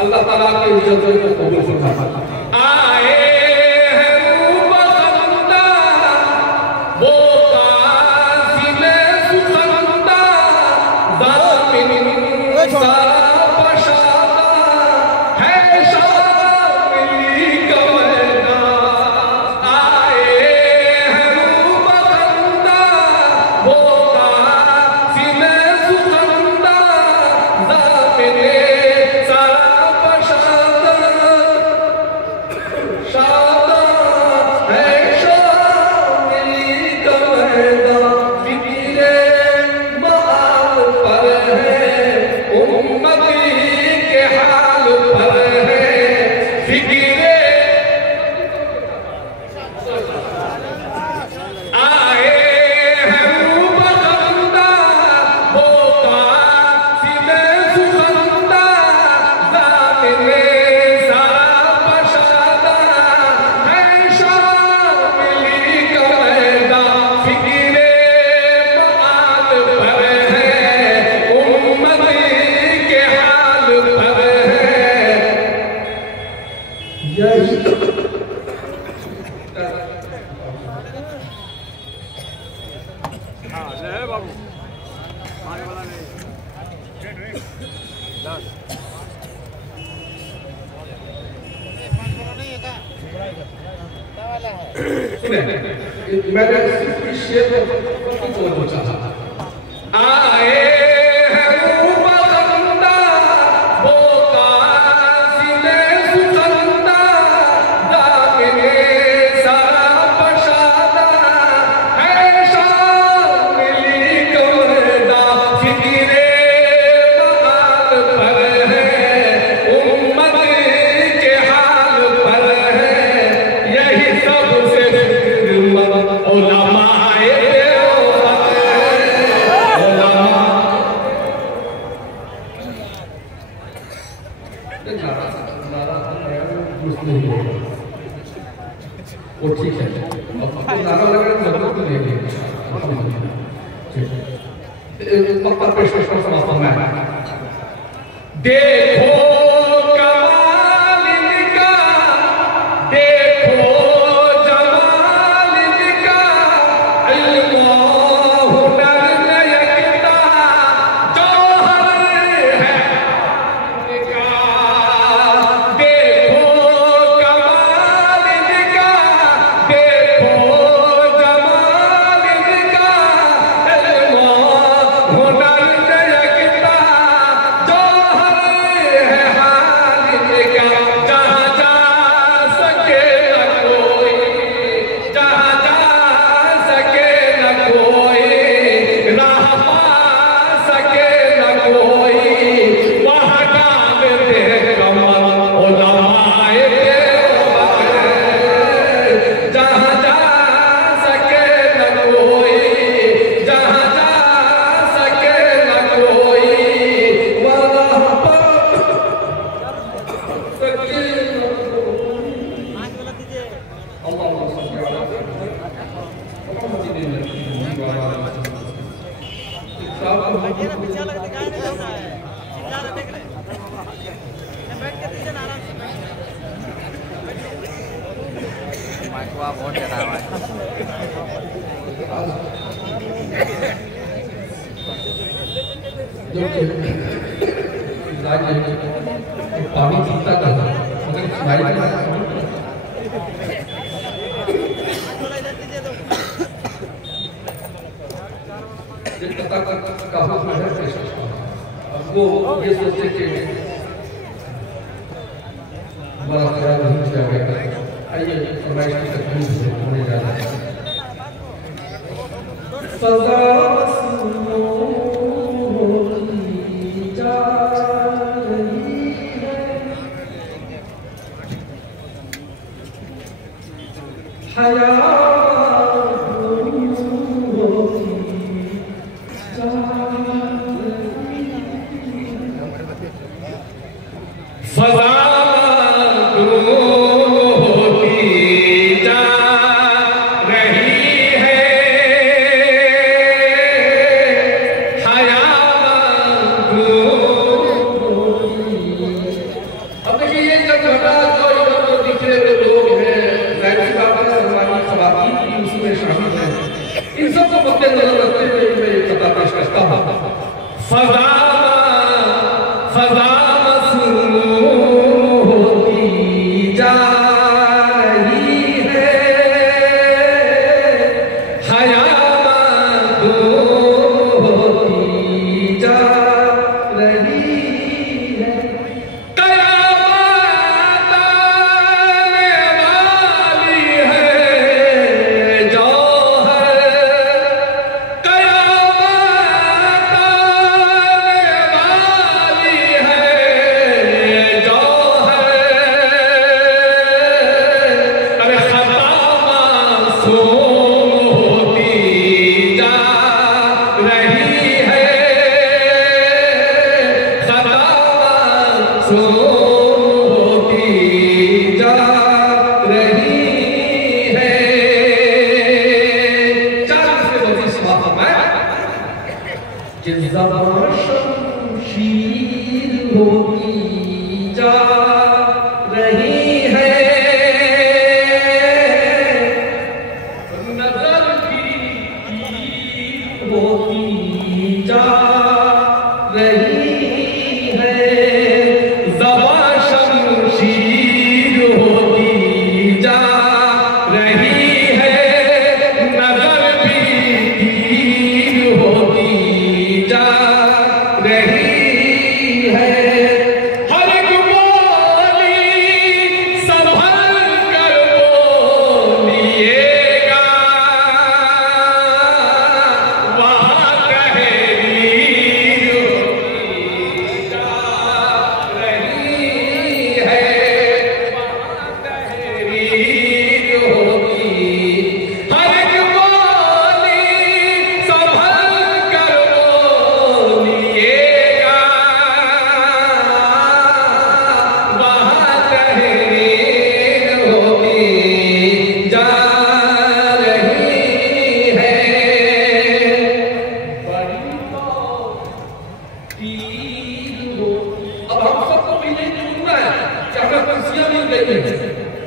अल्लाह ताला के जज्बे को कबूल फरमाए। आए हैं बसंता वो कासिले सुसंता ज़मीन सा पशाता है शामिली का मैदान। आए हैं बसंता वो कासिले सुसंता ज़मीन मैंने इस शेर को चाहा। आए वो ठीक है, नारा लगाने की जरूरत नहीं है। देखो कमाल इनका, देखो जमाल इनका, इल्म हुनर यकता जौहर है इनका। देखो कमाल इनका, देखो जमाल इनका, इल्म हुनर यकता जौहर बहुत ज़्यादा आवाज़ पानी पीता था मगर सुनाई नहीं वो ये सोचते कि हमारा ख्याल नहीं किया गया। आइए फरमाइश की तकलीफ होने जा रहा है। सदा जा रही है हया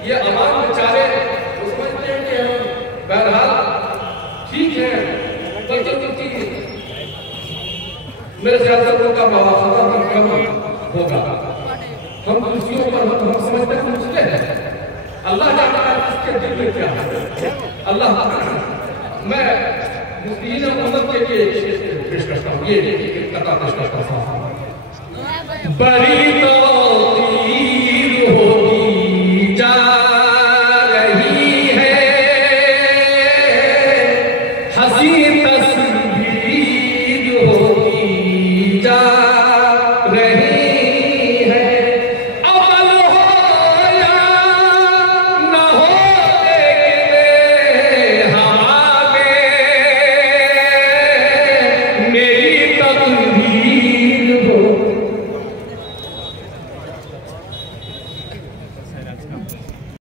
ये अवाम बेचारे समझते हैं कि हम बहरहाल ठीक है, मेरे ख्याल से उनका मुआवजा तो कम होगा। हम कुर्सियों पर हम समझते हैं मुझसे है, अल्लाह जानता है इसके दिल में क्या है। अल्लाह मैं मुस्लिम उम्मत के लिए पेश करता हूँ, ये पेश करता हूँ।